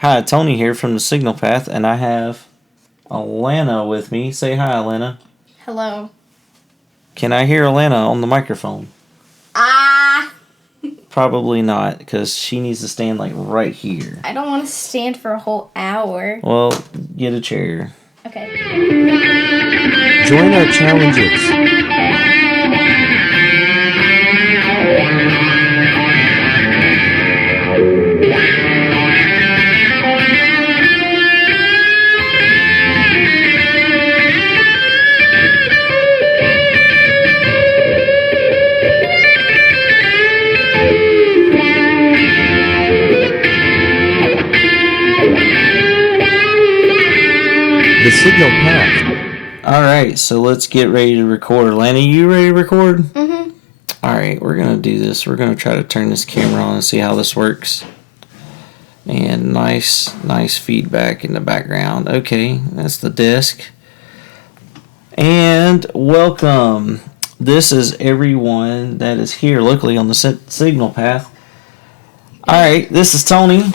Hi, Tony here from the Signal Path, and I have Alana with me. Say hi, Alana. Hello. Can I hear Alana on the microphone? Ah! Probably not, because she needs to stand like right here. I don't want to stand for a whole hour. Well, get a chair. Okay. Join our challenges. The Signal Path. Alright, so let's get ready to record. Alana, you ready to record? Mm-hmm. Alright, we're going to do this. We're going to try to turn this camera on and see how this works. And nice feedback in the background. Okay, that's the desk. And welcome. This is everyone that is here locally on the Signal Path. Alright, this is Tony.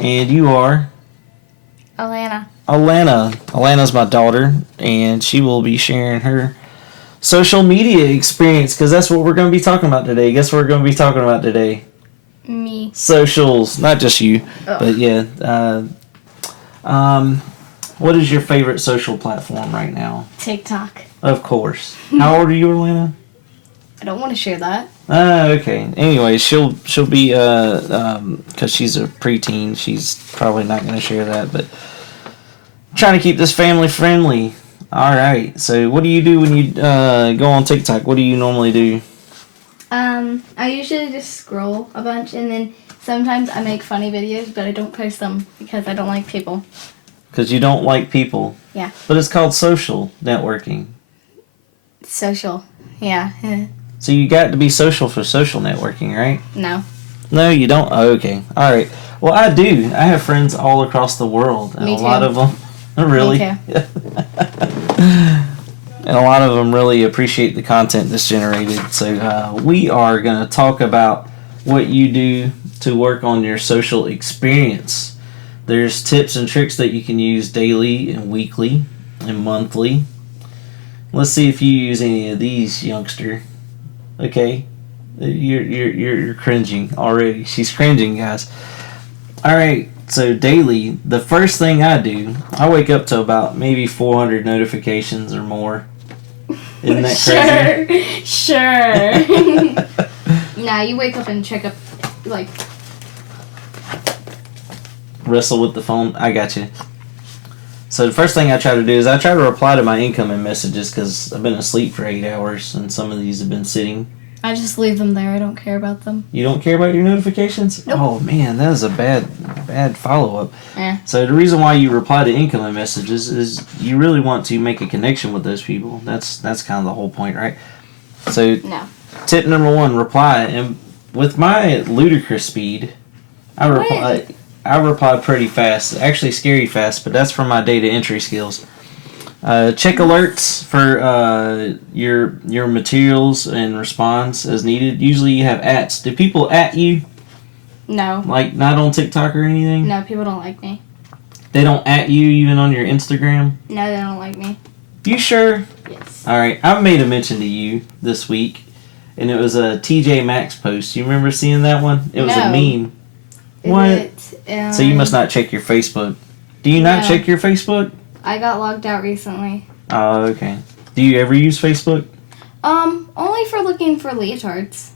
And you are? Alana. Alana's my daughter, and she will be sharing her social media experience, because that's what we're going to be talking about today. Guess what we're going to be talking about today? Me. Socials. Not just you, Oh. but yeah. What is your favorite social platform right now? TikTok. Of course. How old are you, Alana? I don't want to share that. Okay. Anyway, she'll be because she's a preteen. She's probably not going to share that, but trying to keep this family friendly. All right. So, what do you do when you go on TikTok? What do you normally do? I usually just scroll a bunch, and then sometimes I make funny videos, but I don't post them because I don't like people. Because you don't like people. Yeah. But it's called social networking. Social. Yeah. So you got to be social for social networking, right? No. No, you don't? Oh, okay. All right. Well, I do. I have friends all across the world. And Me a too. lot of them really. Me too. And a lot of them really appreciate the content that's generated. So we are going to talk about what you do to work on your social experience. There's tips and tricks that you can use daily and weekly and monthly. Let's see if you use any of these, youngster. Okay, you're cringing already. She's cringing, guys. All right. So daily, the first thing I do, I wake up to about maybe 400 notifications or more. Isn't that crazy? Sure. Nah, you wake up and check up, like... Wrestle with the phone. I got you. So the first thing I try to do is I try to reply to my incoming messages, because I've been asleep for 8 hours and some of these have been sitting. I just leave them there. I don't care about them. You don't care about your notifications? Nope. Oh man, that is a bad follow-up. Yeah. So the reason why you reply to incoming messages is you really want to make a connection with those people. That's kind of the whole point, right? So No. tip number 1, reply. And with my ludicrous speed, I reply pretty fast. Actually scary fast, but that's from my data entry skills. Check alerts for your materials and response as needed. Usually you have ats. Do people at you? No. Like not on TikTok or anything? No, people don't like me. They don't at you even on your Instagram? No, they don't like me. You sure? Yes. Alright, I made a mention to you this week, and it was a TJ Maxx post. You remember seeing that one? It was a No. meme. What? So you must not check your Facebook. Do you not No. check your Facebook? I got logged out recently. Oh, okay. Do you ever use Facebook? Only for looking for leotards.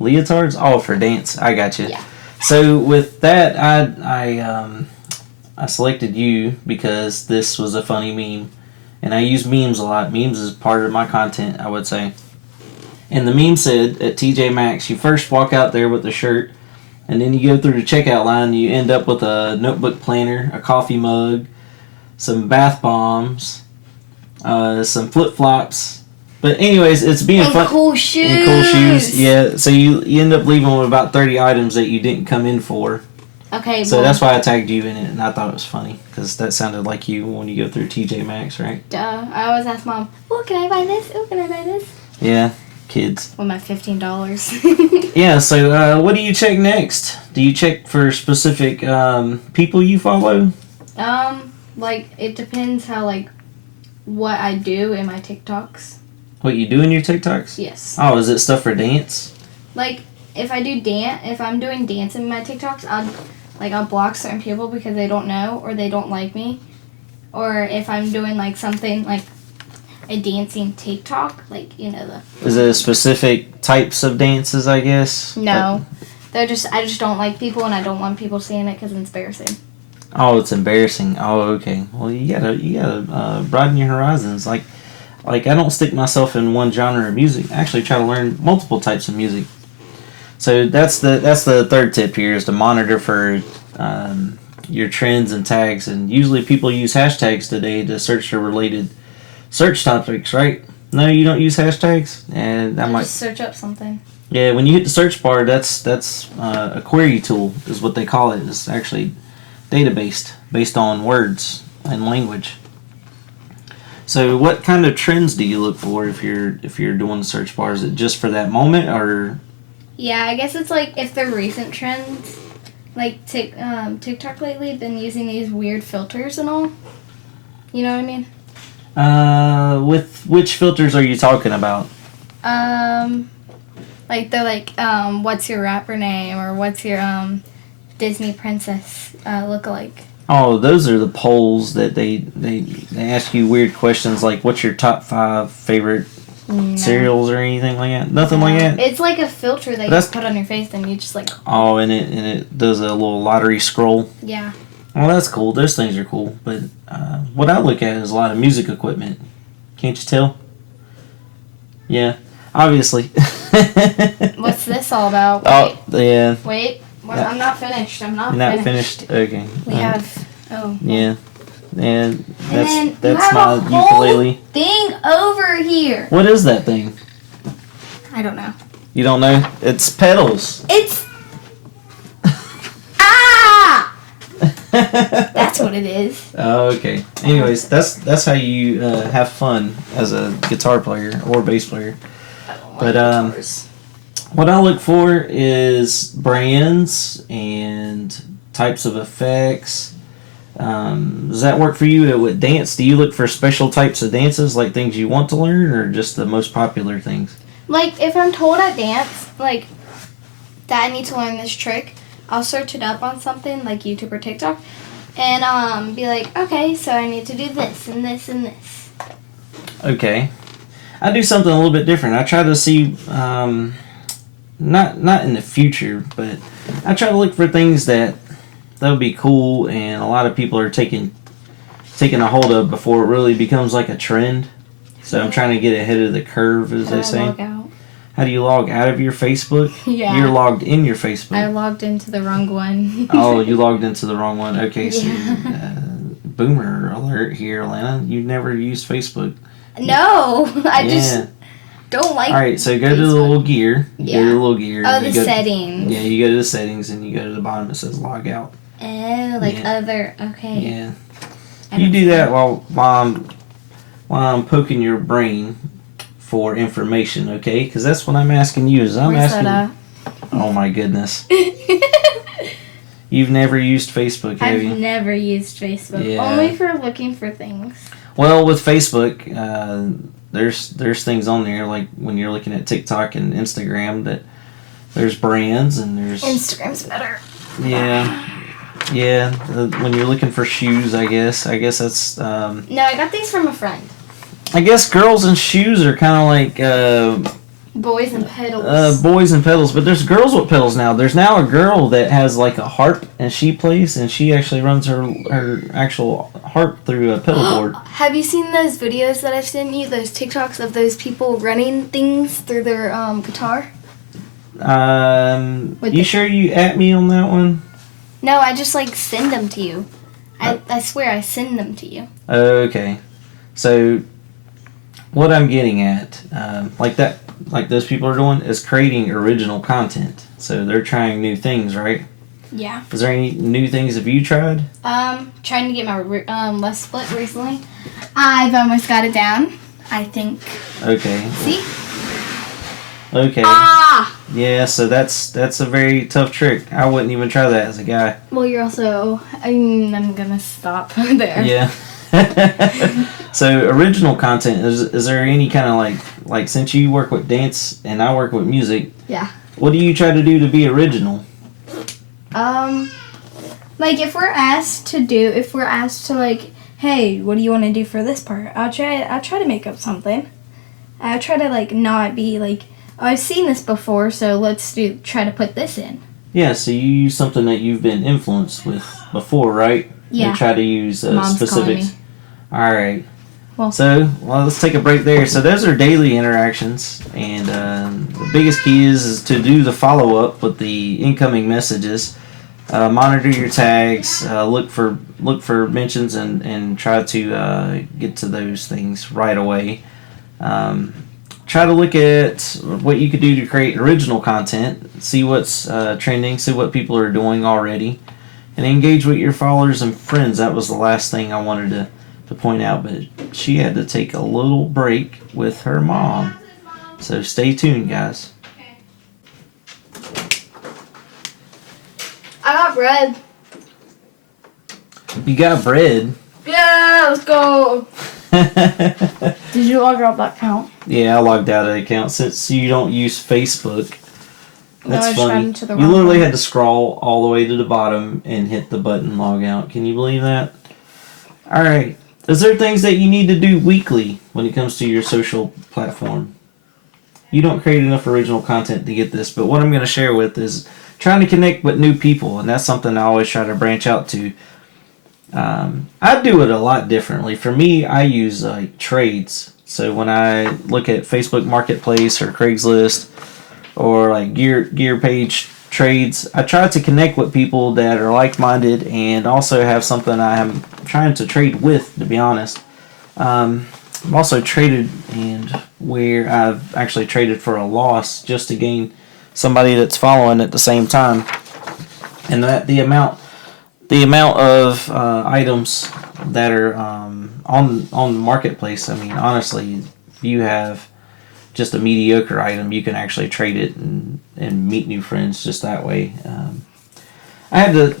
Leotards? Oh, for dance. I got you. Yeah. So with that, I selected you because this was a funny meme, and I use memes a lot. Memes is part of my content, I would say. And the meme said at TJ Maxx, you first walk out there with the shirt, and then you go through the checkout line, and you end up with a notebook planner, a coffee mug, some bath bombs, some flip flops. But anyways, it's being fun. Cool shoes. And cool shoes. Yeah. So you end up leaving with about 30 items that you didn't come in for. Okay. So that's why I tagged you in it, and I thought it was funny because that sounded like you when you go through TJ Maxx, right? Duh. I always ask Mom, "Oh, can I buy this? Oh, can I buy this?" Yeah. kids. With my $15. Yeah, so what do you check next? Do you check for specific people you follow? Like, it depends how, like, what I do in my TikToks. What you do in your TikToks? Yes. Oh, is it stuff for dance? Like, if I'm doing dance in my TikToks, I'll block certain people because they don't know or they don't like me. Or if I'm doing, like, something, like, a dancing TikTok, like, you know, Is it specific types of dances, I guess? No. I just don't like people, and I don't want people seeing it because it's embarrassing. Oh, it's embarrassing. Oh, okay. Well, you gotta broaden your horizons. Like I don't stick myself in one genre of music. I actually try to learn multiple types of music. So that's the third tip here, is to monitor for your trends and tags. And usually people use hashtags today to search for related search topics, right? No, you don't use hashtags, and that might just search up something. Yeah, when you hit the search bar, that's a query tool is what they call it. It's actually database based on words and language. So, what kind of trends do you look for if you're doing the search bar? Is it just for that moment, or? Yeah, I guess it's like if they're recent trends, like TikTok lately been using these weird filters and all. You know what I mean? With which filters are you talking about? Like they're like, what's your rapper name, or what's your Disney princess lookalike? Oh, those are the polls that they ask you weird questions like, what's your top 5 favorite cereals or anything like that? Nothing like that? It's like a filter that you put on your face and you just like... Oh, and it does a little lottery scroll? Yeah. Well, that's cool. Those things are cool. But what I look at is a lot of music equipment. Can't you tell? Yeah. Obviously. What's this all about? Oh, yeah. Wait. Yeah. I'm not finished. I'm not You're not finished. Okay. We have... Oh. Yeah. And then that's you my have a whole ukulele. thing over here. What is that thing? I don't know. You don't know? It's pedals. It's... Ah! That's what it is. Oh, okay. Anyways, that's how you have fun as a guitar player or bass player. But guitars. What I look for is brands and types of effects. Does that work for you with dance? Do you look for special types of dances, like things you want to learn, or just the most popular things? Like, if I'm told at dance, like, that I need to learn this trick, I'll search it up on something, like YouTube or TikTok, and be like, okay, so I need to do this and this and this. Okay. I do something a little bit different. I try to see, not in the future, but I try to look for things that would be cool and a lot of people are taking a hold of before it really becomes like a trend. So I'm trying to get ahead of the curve, as they say. Log out? How do you log out of your Facebook? Yeah. You're logged in your Facebook. I logged into the wrong one. Oh, you logged into the wrong one. Okay, so Yeah. Boomer alert here, Alana. You never used Facebook. No, I just don't like. All right, so go to the little gear. Yeah. Go to the little gear. Oh, the settings. Yeah, you go to the settings and you go to the bottom. It says log out. Oh, like other. Okay. Yeah. You do that while I'm poking your brain for information, okay? Because that's what I'm asking you. Where's that at? Oh my goodness. You've never used Facebook, have you? I've never used Facebook. Yeah. Only for looking for things. Well, with Facebook, there's things on there, like when you're looking at TikTok and Instagram, that there's brands and there's... Instagram's better. Yeah. Yeah, when you're looking for shoes, I guess that's... No, I got these from a friend. I guess girls and shoes are kind of like... boys and pedals. Boys and pedals, but there's girls with pedals now. There's now a girl that has like a harp and she plays and she actually runs her actual harp through a pedal board. Have you seen those videos that I've sent you? Those TikToks of those people running things through their guitar? You sure you at me on that one? No, I just like send them to you. I swear I send them to you. Okay. So what I'm getting at, like those people are doing, is creating original content. So they're trying new things, right? Yeah. Is there any new things have you tried? Trying to get my left split recently. I've almost got it down, I think. Okay. See? Okay. Ah! Yeah, so that's a very tough trick. I wouldn't even try that as a guy. Well, you're also... I'm gonna stop there. Yeah. So original content, is there any kind of like since you work with dance and I work with music, Yeah. what do you try to do to be original? Like if we're asked to like, hey, what do you want to do for this part? I'll try to make up something. I'll try to like not be like, oh, I've seen this before, so let's try to put this in. Yeah, so you use something that you've been influenced with before, right? Yeah. And try to use Mom's specifics. All right. Well, let's take a break there. So those are daily interactions, and the biggest key is to do the follow up with the incoming messages. Monitor your tags. Look for mentions and try to get to those things right away. Try to look at what you could do to create original content. See what's trending. See what people are doing already, and engage with your followers and friends. That was the last thing I wanted to point out, but she had to take a little break with her mom. So stay tuned, guys. I got bread. You got bread? Yeah, let's go. Did you log out that account? Yeah, I logged out of the account since you don't use Facebook. That's No, funny. You literally had to scroll all the way to the bottom and hit the button log out. Can you believe that? All right. Is there things that you need to do weekly when it comes to your social platform? You don't create enough original content to get this, but what I'm going to share with is trying to connect with new people, and that's something I always try to branch out to. I do it a lot differently. For me, I use like trades. So when I look at Facebook Marketplace or Craigslist or like gear page trades, I try to connect with people that are like-minded and also have something I'm trying to trade with, to be honest. I've also traded and where I've actually traded for a loss just to gain somebody that's following at the same time. And that the amount of items that are on the marketplace, I mean, honestly, if you have just a mediocre item, you can actually trade it and meet new friends just that way. I had to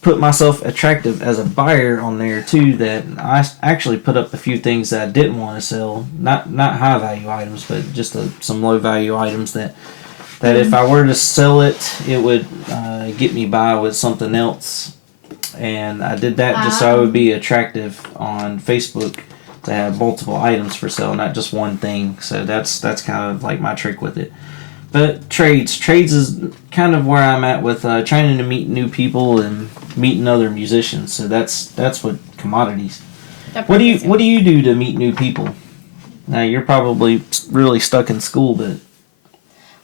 put myself attractive as a buyer on there too, that I actually put up a few things that I didn't want to sell, not high value items, but just some low value items that if I were to sell it, it would get me by with something else. And I did that just so I would be attractive on Facebook to have multiple items for sale, not just one thing. So that's kind of like my trick with it. But trades is kind of where I'm at with trying to meet new people and meeting other musicians. So that's what commodities. What do you do to meet new people? Now you're probably really stuck in school, but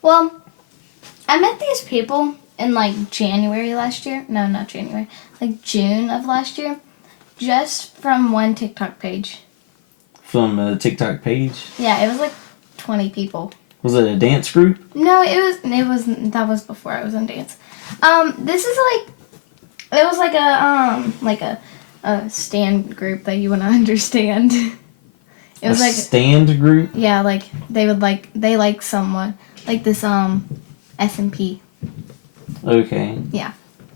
well, I met these people in like January last year. No, not January. Like June of last year, just from one TikTok page. From a TikTok page? Yeah, it was like 20 people. Was it a dance group? No, it was that was before I was in dance. This is like, it was like a stand group that you want to understand. It was a stand group? Yeah, like they like someone like this S&P. Okay. Yeah.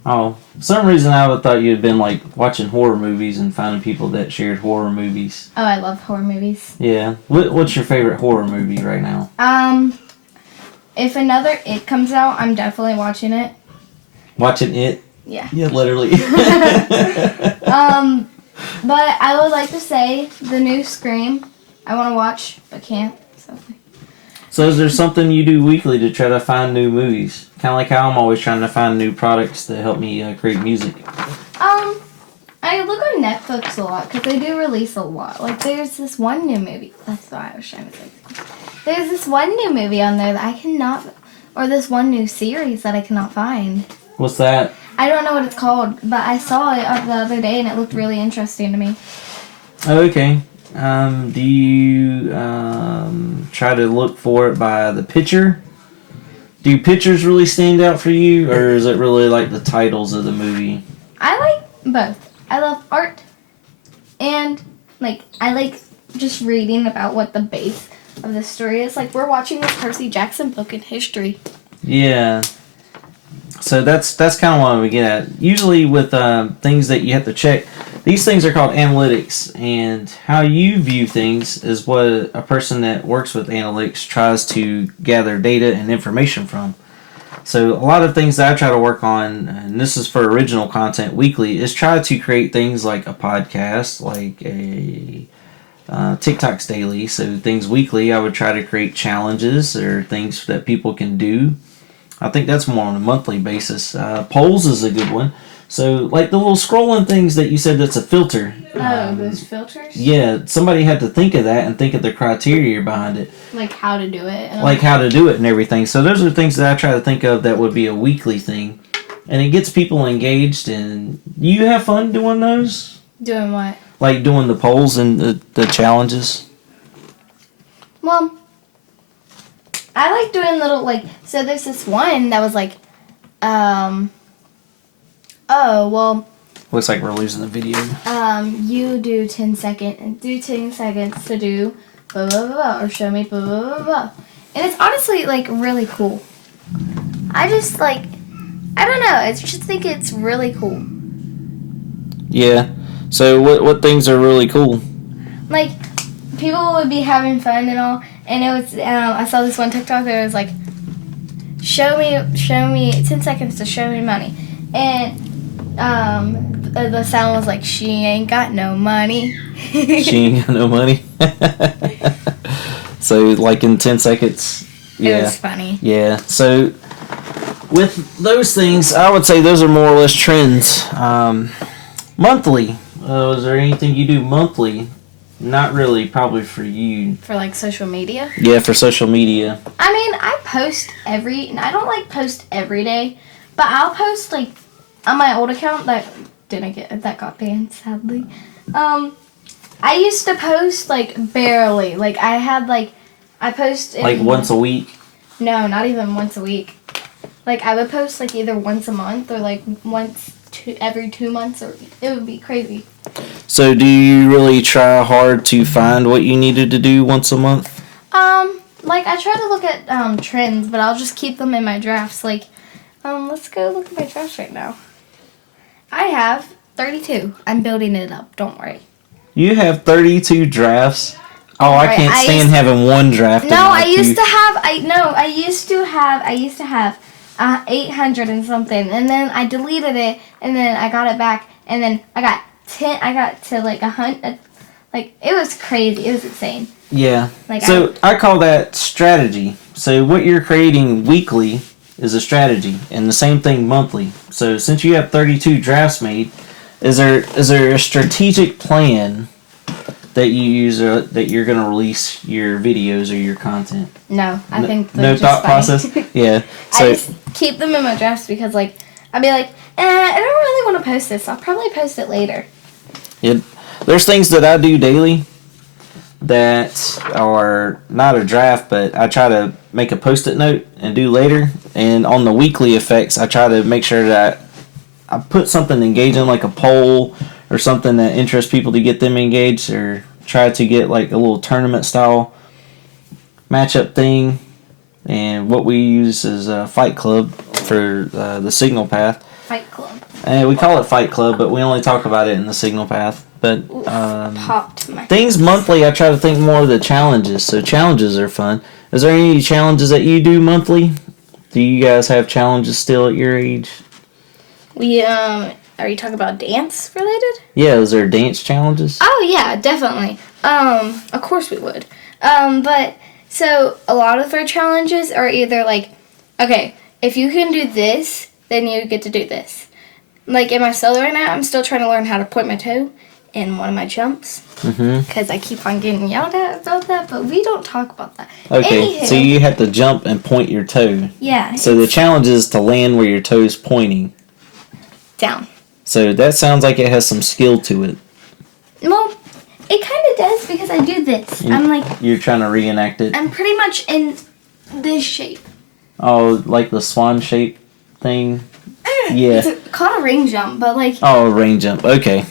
Oh, for some reason I would thought you had been like watching horror movies and finding people that shared horror movies. Oh, I love horror movies. Yeah. What's your favorite horror movie right now? If another It comes out, I'm definitely watching it. Watching It? Yeah. Yeah, literally. But I would like to say the new Scream. I want to watch, but can't. So is there something you do weekly to try to find new movies? Kind of like how I'm always trying to find new products to help me create music. I look on Netflix a lot because they do release a lot. Like there's this one new movie. That's what I was trying to say. There's this one new movie on there that I cannot, or this one new series that I cannot find. What's that? I don't know what it's called, but I saw it the other day and it looked really interesting to me. Oh, okay. Do you try to look for it by the picture? Do pictures really stand out for you, or is it really like the titles of the movie? I like both. I love art, and like I like just reading about what the base of the story. It's like we're watching this Percy Jackson book in history. Yeah. So that's kind of what we get at. Usually with things that you have to check, these things are called analytics, and how you view things is what a person that works with analytics tries to gather data and information from. So a lot of things that I try to work on, and this is for original content weekly, is try to create things like a podcast, like a TikToks daily. So things weekly, I would try to create challenges or things that people can do. I think that's more on a monthly basis. Polls is a good one. So like the little scrolling things that you said that's a filter. Oh, those filters? Yeah, somebody had to think of that and think of the criteria behind it. Like how to do it. Like how to do it and everything. So those are things that I try to think of that would be a weekly thing. And it gets people engaged. And you have fun doing those? Doing what? Like doing the polls and the challenges? Well, I like doing little, like, so there's this one that was like, oh, well, Looks like we're losing the video. you do 10 seconds to do blah, blah, blah, blah, or show me blah, blah, blah, blah. And it's honestly, like, really cool. I just, like, I don't know, I just think it's really cool. Yeah. So what things are really cool? Like, people would be having fun and all, and it was, I saw this one TikTok that was like, show me 10 seconds to show me money. And, the sound was like, she ain't got no money. She ain't got no money. So, like in 10 seconds. Yeah. It was funny. Yeah. So, with those things, I would say those are more or less trends. Monthly. Is there anything you do monthly? Not really, probably for you. For, like, social media? Yeah, for social media. I mean, I post I don't, like, post every day, but I'll post, like, on my old account that got banned, sadly. I used to post, like, barely. Like, I post... Like once a week? No, not even once a week. Like, I would post, like, either once a month or, like, every 2 months, or it would be crazy. So do you really try hard to find what you needed to do once a month? Like, I try to look at, trends, but I'll just keep them in my drafts. Like, let's go look at my drafts right now. I have 32. I'm building it up, don't worry. You have 32 drafts? Oh, I can't stand having one draft. No, I used to have 800 and something, and then I deleted it, and then I got it back, and then I got to like 100. Like, it was crazy. It was insane. Yeah. Like, so I call that strategy. So what you're creating weekly is a strategy, and the same thing monthly. So since you have 32 drafts made, is there a strategic plan that you use that you're going to release your videos or your content? No, I think no thought process. Yeah. So I just keep them in my drafts because, like, I'd be like, I don't really want to post this. I'll probably post it later. There's things that I do daily that are not a draft, but I try to make a post-it note and do later. And on the weekly effects, I try to make sure that I put something engaging, like a poll or something that interests people to get them engaged, or try to get like a little tournament style matchup thing. And what we use is Fight Club for the Signal Path. Fight Club. And we call it Fight Club, but we only talk about it in the Signal Path. But Popped my things monthly, I try to think more of the challenges. So challenges are fun. Is there any challenges that you do monthly? Do you guys have challenges still at your age? We are you talking about dance related? Yeah, is there dance challenges? Oh yeah, definitely. Of course we would. But so a lot of our challenges are either like, okay, if you can do this, then you get to do this. Like in my solo right now, I'm still trying to learn how to point my toe in one of my jumps. Because I keep on getting yelled at about that, but we don't talk about that. Okay, so you have to jump and point your toe. Yeah. So the challenge is to land where your toe's pointing. Down. So that sounds like it has some skill to it. Well, it kind of does because I do this. You're trying to reenact it. I'm pretty much in this shape. Oh, like the swan shape thing? Yeah. It's called a ring jump, but like... Oh, a ring jump. Okay.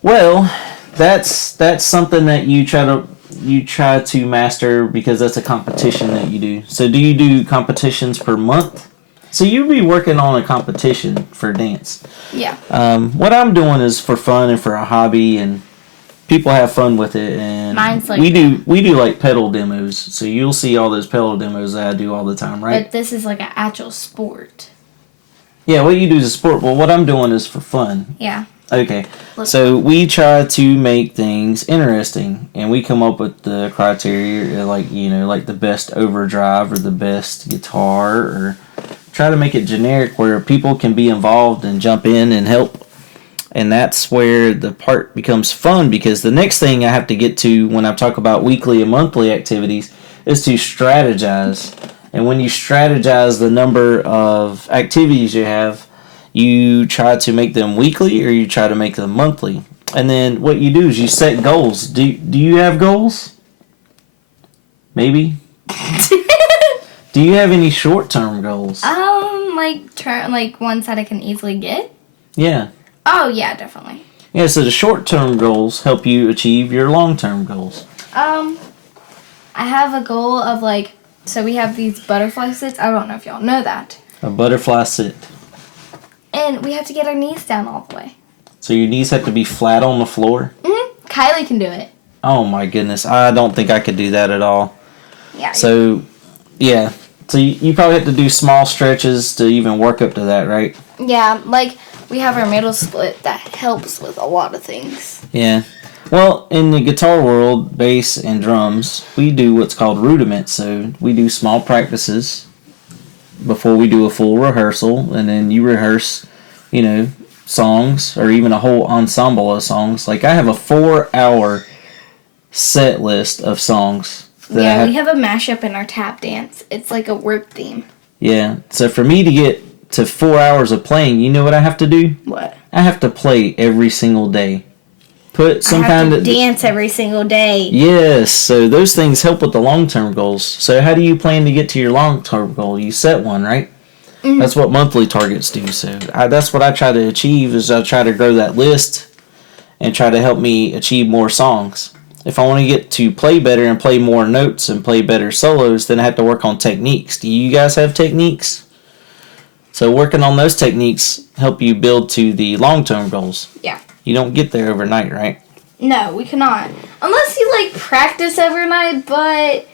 Well, that's something that you try to you try to master because that's a competition that you do. So do you do competitions per month? So you'll be working on a competition for dance. Yeah. What I'm doing is for fun and for a hobby, and people have fun with it. And Mine's like we do like pedal demos. So you'll see all those pedal demos that I do all the time, right? But this is like an actual sport. Yeah, what you do is a sport. Well, what I'm doing is for fun. Yeah. Okay, so we try to make things interesting, and we come up with the criteria, like the best overdrive or the best guitar, or try to make it generic where people can be involved and jump in and help. And that's where the part becomes fun, because the next thing I have to get to when I talk about weekly and monthly activities is to strategize. And when you strategize the number of activities you have, you try to make them weekly or you try to make them monthly. And then what you do is you set goals. Do you have goals? Maybe? Do you have any short-term goals? Like ones that I can easily get? Yeah. Oh, yeah, definitely. Yeah, so the short-term goals help you achieve your long-term goals. I have a goal of so we have these butterfly sits. I don't know if y'all know that. A butterfly sit. And we have to get our knees down all the way. So your knees have to be flat on the floor? Mm-hmm. Kylie can do it. Oh my goodness. I don't think I could do that at all. Yeah. So, yeah. So you probably have to do small stretches to even work up to that, right? Yeah, we have our middle split that helps with a lot of things. Yeah. Well, in the guitar world, bass and drums, we do what's called rudiments. So we do small practices before we do a full rehearsal, and then you rehearse, songs, or even a whole ensemble of songs. Like I have a 4-hour set list of songs. We have a mashup in our tap dance. It's like a work theme. Yeah. So for me to get to 4 hours of playing, you know what I have to do? What? I have to play every single day. Put some kind of dance every single day. Yes, so those things help with the long-term goals. So how do you plan to get to your long-term goal? You set one, right? Mm-hmm. That's what monthly targets do. So that's what I try to achieve, is I try to grow that list and try to help me achieve more songs. If I want to get to play better and play more notes and play better solos, then I have to work on techniques. Do you guys have techniques? So working on those techniques help you build to the long-term goals. Yeah. You don't get there overnight, right? No, we cannot. Unless you practice overnight, but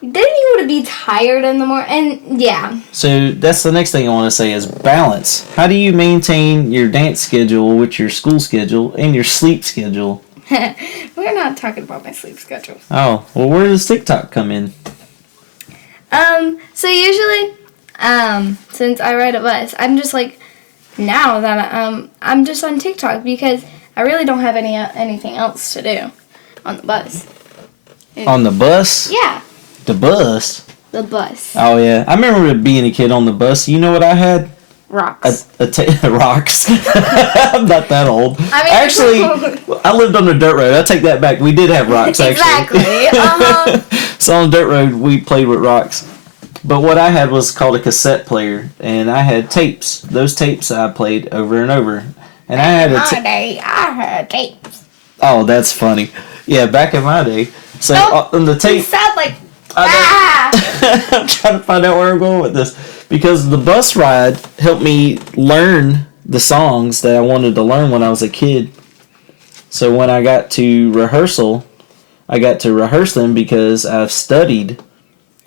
then you would be tired in the morning. And yeah. So that's the next thing I want to say is balance. How do you maintain your dance schedule with your school schedule and your sleep schedule? We're not talking about my sleep schedule. Oh, well, where does TikTok come in? So usually, since I ride a bus, I'm just now that I'm just on TikTok because I really don't have anything else to do on the bus. On the bus? Yeah. The bus? The bus. Oh, yeah. I remember being a kid on the bus. You know what I had? Rocks. Rocks. I'm not that old. Actually, I lived on a dirt road. I take that back. We did have rocks, actually. Exactly. So on the dirt road, we played with rocks. But what I had was called a cassette player, and I had tapes. Those tapes I played over and over. And I had I had tapes. Oh, that's funny. Yeah, back in my day. So on the tape. You sound like. I'm trying to find out where I'm going with this. Because the bus ride helped me learn the songs that I wanted to learn when I was a kid. So when I got to rehearsal, I got to rehearse them because I've studied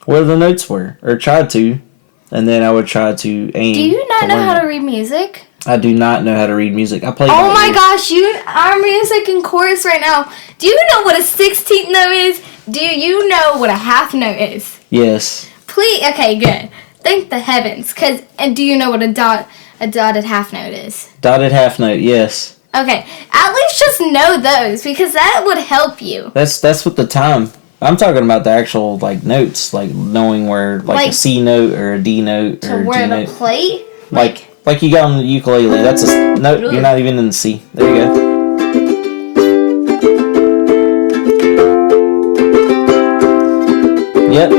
where the notes were, or tried to, and then I would try to aim. Do you not know how to read music? I do not know how to read music. I play. Oh my gosh, you are music in chorus right now. Do you know what a 16th note is? Do you know what a half note is? Yes. Please, okay, good. Thank the heavens, and do you know what a dotted half note is? Dotted half note, yes. Okay, at least just know those, because that would help you. That's with the time. I'm talking about the actual notes, knowing where a C note or a D note or a G note. To where to play? Like you got on the ukulele. That's a note. You're not even in the C. There you go. Yep.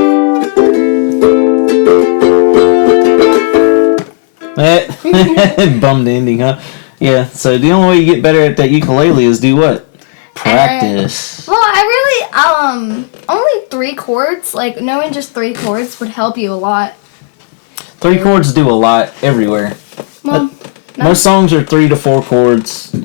Bummed ending, huh? Yeah. So the only way you get better at that ukulele is do what? Practice. Well, Only 3 chords. Like, knowing just 3 chords would help you a lot. 3 chords do a lot everywhere. Well, most songs are 3 to 4 chords.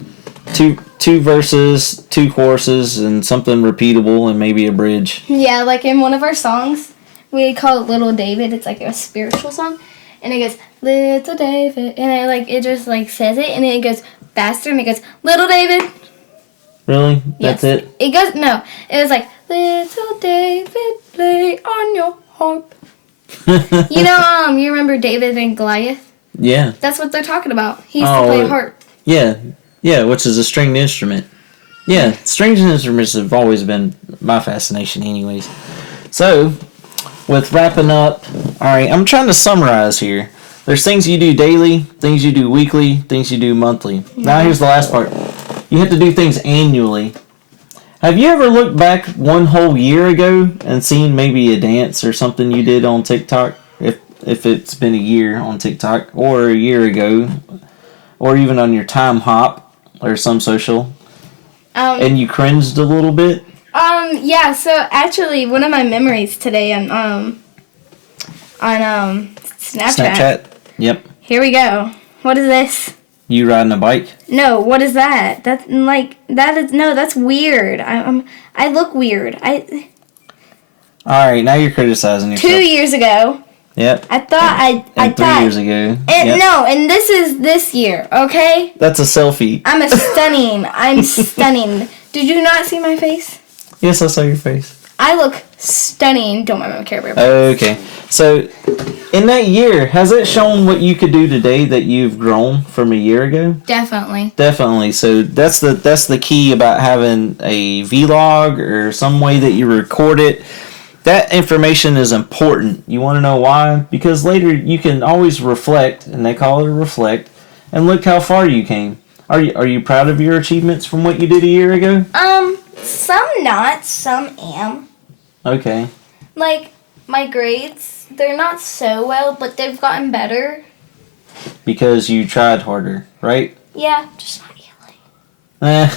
Two verses, 2 choruses, and something repeatable, and maybe a bridge. Yeah, like in one of our songs, we call it Little David. It's like a spiritual song. And it goes, Little David. And it just says it, and then it goes faster, and it goes, Little David. Really? That's Yes. it? It goes, no. It was like, Little David, lay on your harp. You remember David and Goliath? Yeah. That's what they're talking about. He used to play a harp. Yeah. Yeah, which is a stringed instrument. Yeah, stringed instruments have always been my fascination anyways. So, with wrapping up, alright, I'm trying to summarize here. There's things you do daily, things you do weekly, things you do monthly. Now here's the last part. You have to do things annually. Have you ever looked back one whole year ago and seen maybe a dance or something you did on TikTok? If it's been a year on TikTok, or a year ago, or even on your time hop or some social, and you cringed a little bit? Yeah, so actually one of my memories today on Snapchat. Yep. Here we go. What is this? You riding a bike? No, what is that? That's weird. I look weird. Alright, now you're criticizing yourself. 2 years ago. Yep. I thought and 3 years ago. And no, and this is this year, okay? That's a selfie. I'm stunning. Did you not see my face? Yes, I saw your face. I look stunning. Don't mind my Care Bear. Okay. So, in that year, has it shown what you could do today that you've grown from a year ago? Definitely. Definitely. So that's the key about having a vlog or some way that you record it. That information is important. You want to know why? Because later you can always reflect, and they call it a reflect, and look how far you came. Are you proud of your achievements from what you did a year ago? Some not, some am. Okay. Like, my grades, they're not so well, but they've gotten better. Because you tried harder, right? Yeah, just not ELA.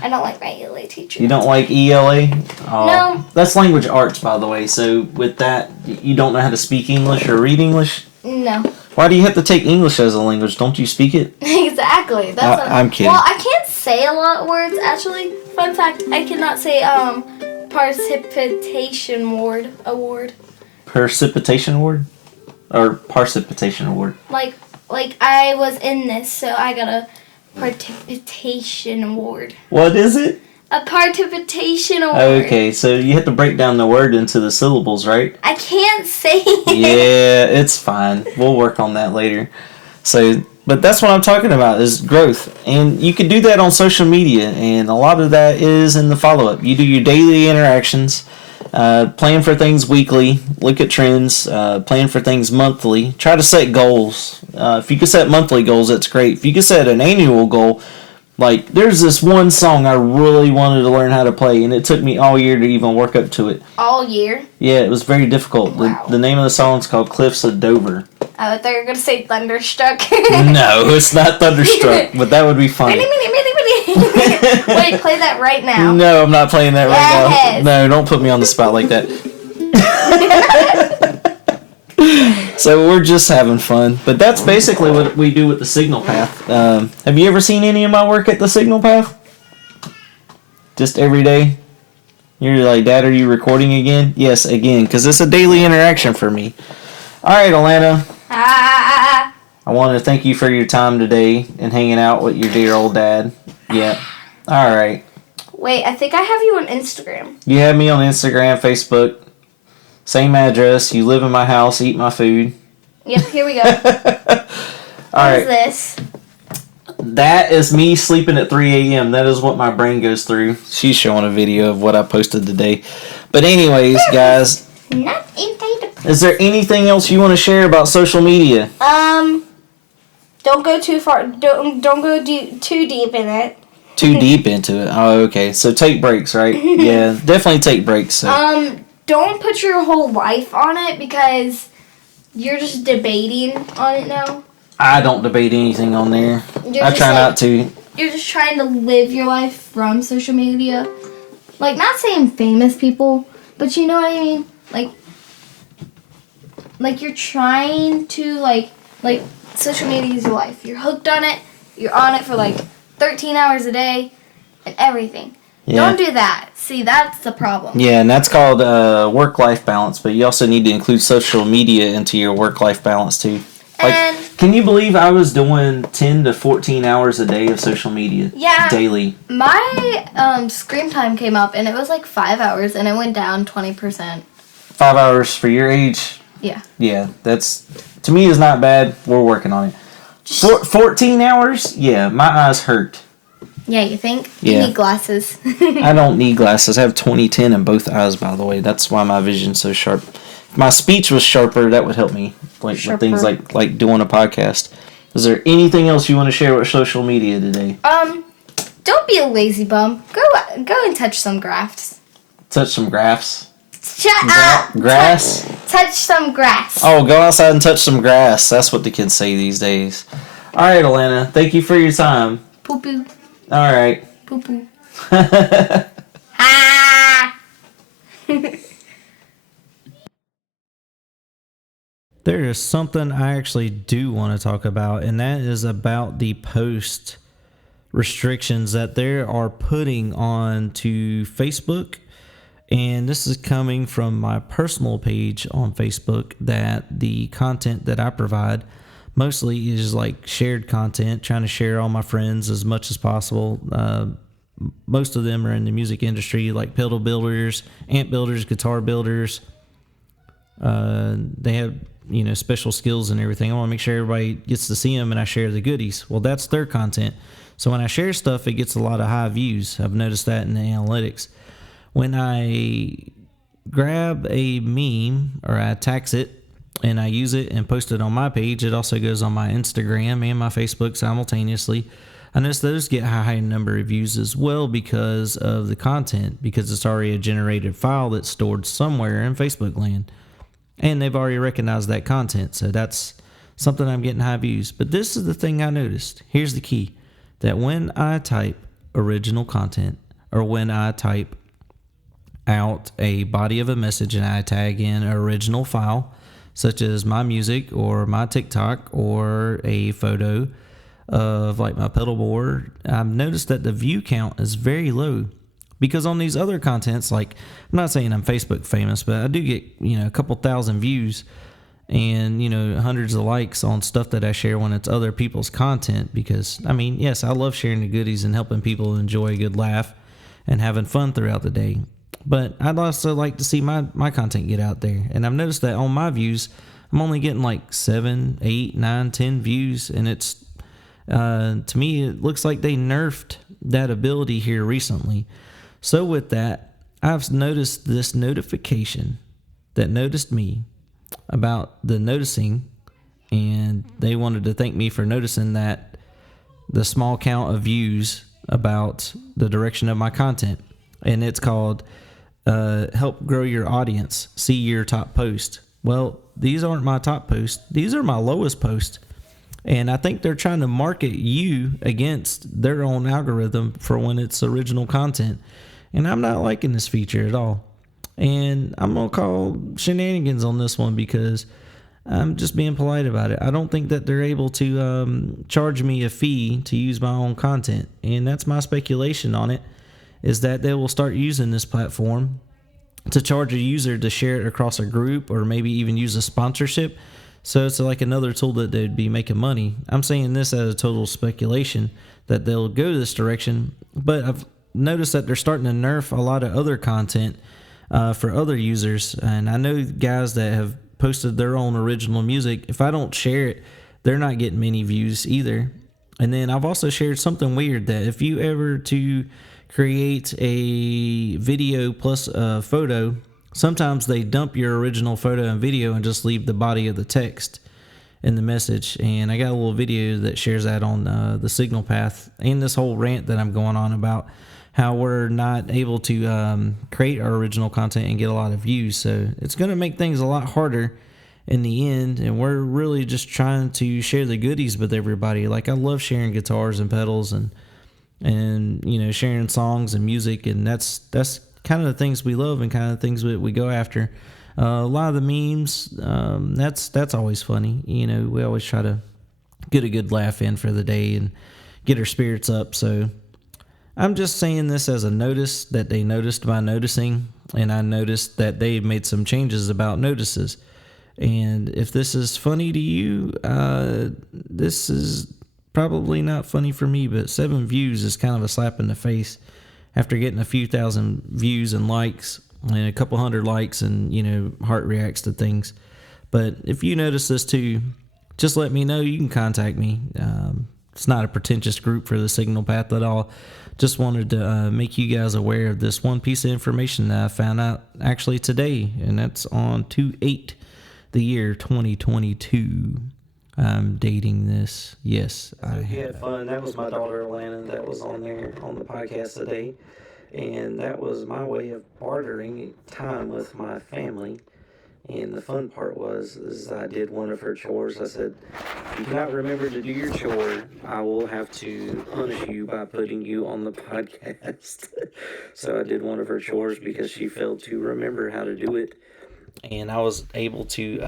I don't like my ELA teacher. You don't like ELA? Oh, No. That's language arts, by the way. So with that, you don't know how to speak English or read English? No. Why do you have to take English as a language? Don't you speak it? Exactly. I'm kidding. Well, I can't say a lot of words, actually. Fun fact, I cannot say precipitation award. Precipitation award? Or precipitation award? Like I was in this, so I got a participation award. What is it? A participation award. Okay, so you have to break down the word into the syllables, right? I can't say it. Yeah, it's fine. We'll work on that later. So, but that's what I'm talking about, is growth. And you can do that on social media, and a lot of that is in the follow-up. You do your daily interactions, plan for things weekly, look at trends, plan for things monthly. Try to set goals. If you can set monthly goals, that's great. If you can set an annual goal, like, there's this one song I really wanted to learn how to play, and it took me all year to even work up to it. All year? Yeah, it was very difficult. Wow. The name of the song is called Cliffs of Dover. I thought you were going to say Thunderstruck. No, it's not Thunderstruck, but that would be funny. Wait, play that right now. No, I'm not playing that right Yes. now. No, don't put me on the spot like that. So we're just having fun. But that's basically what we do with the Signal Path. Have you ever seen any of my work at the Signal Path? Just every day? You're like, Dad, are you recording again? Yes, again, because it's a daily interaction for me. All right, Alana. I want to thank you for your time today and hanging out with your dear old dad. Yeah. All right. Wait, I think I have you on Instagram. You have me on Instagram, Facebook. Same address. You live in my house, eat my food. Yep, here we go. All What is right. this? That is me sleeping at 3 a.m. That is what my brain goes through. She's showing a video of what I posted today. But anyways, guys, Not entitled. is there anything else you want to share about social media? Don't go too far. Don't go too deep in it. Too deep into it. Oh, okay. So take breaks, right? Yeah, definitely take breaks. So. Don't put your whole life on it because you're just debating on it now. I don't debate anything on there. You're I just try like- not to. You're just trying to live your life from social media. like, not saying famous people, but you know what I mean? Like you're trying to, like, social media is your life. You're hooked on it. You're on it for, like, 13 hours a day and everything. Yeah. Don't do that. See, that's the problem. Yeah, and that's called work-life balance, but you also need to include social media into your work-life balance, too. Like, can you believe I was doing 10 to 14 hours a day of social media daily? My screen time came up, and it was like 5 hours, and it went down 20%. 5 hours for your age? Yeah. Yeah, that's, to me, is not bad. We're working on it. 14 hours? Yeah, my eyes hurt. Yeah, you think? You need glasses. I don't need glasses. I have 20/10 in both eyes, by the way. That's why my vision's so sharp. If my speech was sharper, that would help me. Like with things like doing a podcast. Is there anything else you want to share with social media today? Don't be a lazy bum. Go and touch some graphs. Touch some graphs? Shut up! Grass? Touch some grass. Oh, go outside and touch some grass. That's what the kids say these days. All right, Alana. Thank you for your time. Poo-poo. All right. Poo-poo. Ah! There is something I actually do want to talk about, and that is about the post restrictions that they are putting on to Facebook. And this is coming from my personal page on Facebook, that the content that I provide mostly is like shared content, trying to share all my friends as much as possible. Most of them are in the music industry, like pedal builders, amp builders, guitar builders. They have, special skills and everything. I want to make sure everybody gets to see them, and I share the goodies. Well, that's their content. So when I share stuff, it gets a lot of high views. I've noticed that in the analytics. When I grab a meme or I tax it and I use it and post it on my page, it also goes on my Instagram and my Facebook simultaneously. I notice those get a high number of views as well because of the content, because it's already a generated file that's stored somewhere in Facebook land. And they've already recognized that content, so that's something I'm getting high views. But this is the thing I noticed. Here's the key. That when I type original content, or when I type out a body of a message and I tag in an original file, such as my music or my TikTok or a photo of like my pedal board, I've noticed that the view count is very low. Because on these other contents, like, I'm not saying I'm Facebook famous, but I do get, a couple thousand views and, hundreds of likes on stuff that I share when it's other people's content. Because, yes, I love sharing the goodies and helping people enjoy a good laugh and having fun throughout the day. But I'd also like to see my content get out there. And I've noticed that on my views, I'm only getting like 7, 8, 9, 10 views. And it's, to me, it looks like they nerfed that ability here recently. So with that, I've noticed this notification that noticed me about the noticing, and they wanted to thank me for noticing that the small count of views about the direction of my content. And it's called Help Grow Your Audience, See Your Top Post. Well, these aren't my top posts. These are my lowest posts. And I think they're trying to market you against their own algorithm for when it's original content. And I'm not liking this feature at all. And I'm going to call shenanigans on this one because I'm just being polite about it. I don't think that they're able to charge me a fee to use my own content. And that's my speculation on it, is that they will start using this platform to charge a user to share it across a group or maybe even use a sponsorship. So it's like another tool that they'd be making money. I'm saying this as a total speculation that they'll go this direction, but I've noticed that they're starting to nerf a lot of other content for other users. And I know guys that have posted their own original music. If I don't share it, they're not getting many views either. And then I've also shared something weird, that if you ever to create a video plus a photo, sometimes they dump your original photo and video and just leave the body of the text in the message. And I got a little video that shares that on the Signal Path, and this whole rant that I'm going on about how we're not able to create our original content and get a lot of views. So it's going to make things a lot harder in the end, and we're really just trying to share the goodies with everybody. Like, I love sharing guitars and pedals and sharing songs and music, and that's kind of the things we love and kind of the things we go after. A lot of the memes, that's always funny. We always try to get a good laugh in for the day and get our spirits up. So I'm just saying this as a notice that they noticed my noticing, and I noticed that they made some changes about notices. And if this is funny to you, this is probably not funny for me, but 7 views is kind of a slap in the face after getting a few thousand views and likes and a couple hundred likes and, heart reacts to things. But if you notice this too, just let me know. You can contact me. It's not a pretentious group for the Signal Path at all. Just wanted to make you guys aware of this one piece of information that I found out actually today, and that's on 2/8, the year 2022. I'm dating this. Yes, I had fun. That was my daughter Alana that was on there on the podcast today. And that was my way of bartering time with my family. And the fun part is I did one of her chores. I said, if you do not remember to do your chore, I will have to punish you by putting you on the podcast. So I did one of her chores because she failed to remember how to do it. And I was able to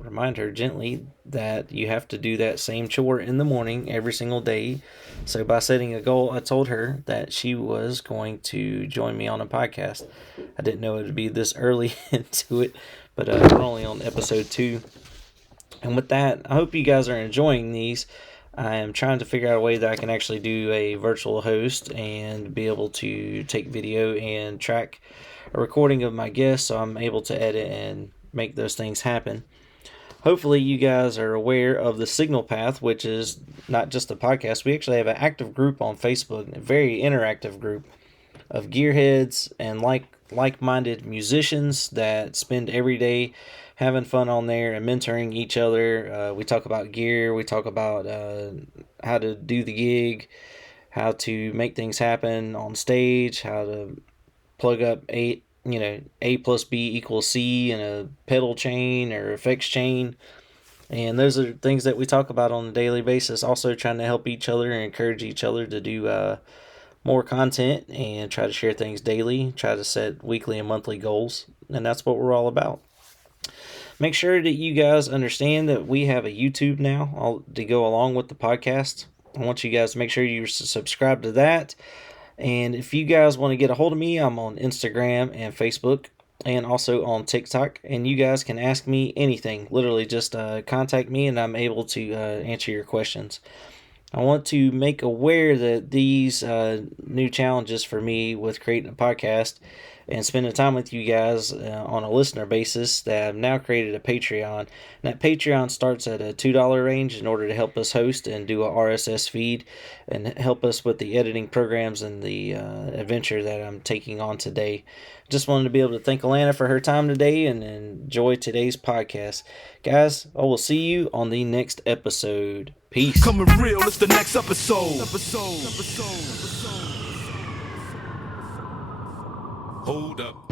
remind her gently that you have to do that same chore in the morning every single day. So by setting a goal, I told her that she was going to join me on a podcast. I didn't know it would be this early into it, but we're only on episode 2. And with that, I hope you guys are enjoying these. I am trying to figure out a way that I can actually do a virtual host and be able to take video and track a recording of my guests, so I'm able to edit and make those things happen. Hopefully you guys are aware of the Signal Path, which is not just a podcast. We actually have an active group on Facebook, a very interactive group of gearheads and like-minded musicians that spend every day having fun on there and mentoring each other. We talk about gear. We talk about how to do the gig, how to make things happen on stage, how to plug up A plus B equals C in a pedal chain or effects chain. And those are things that we talk about on a daily basis. Also trying to help each other and encourage each other to do more content and try to share things daily, try to set weekly and monthly goals. And that's what we're all about. Make sure that you guys understand that we have a YouTube now to go along with the podcast. I want you guys to make sure you subscribe to that. And if you guys want to get a hold of me, I'm on Instagram and Facebook and also on TikTok. And you guys can ask me anything. Literally just contact me and I'm able to answer your questions. I want to make aware that these new challenges for me with creating a podcast and spending time with you guys on a listener basis, that I've now created a Patreon. And that Patreon starts at a $2 range in order to help us host and do a RSS feed and help us with the editing programs and the adventure that I'm taking on today. Just wanted to be able to thank Alana for her time today and enjoy today's podcast. Guys, I will see you on the next episode. Peace. Coming real, it's the next episode. Hold up.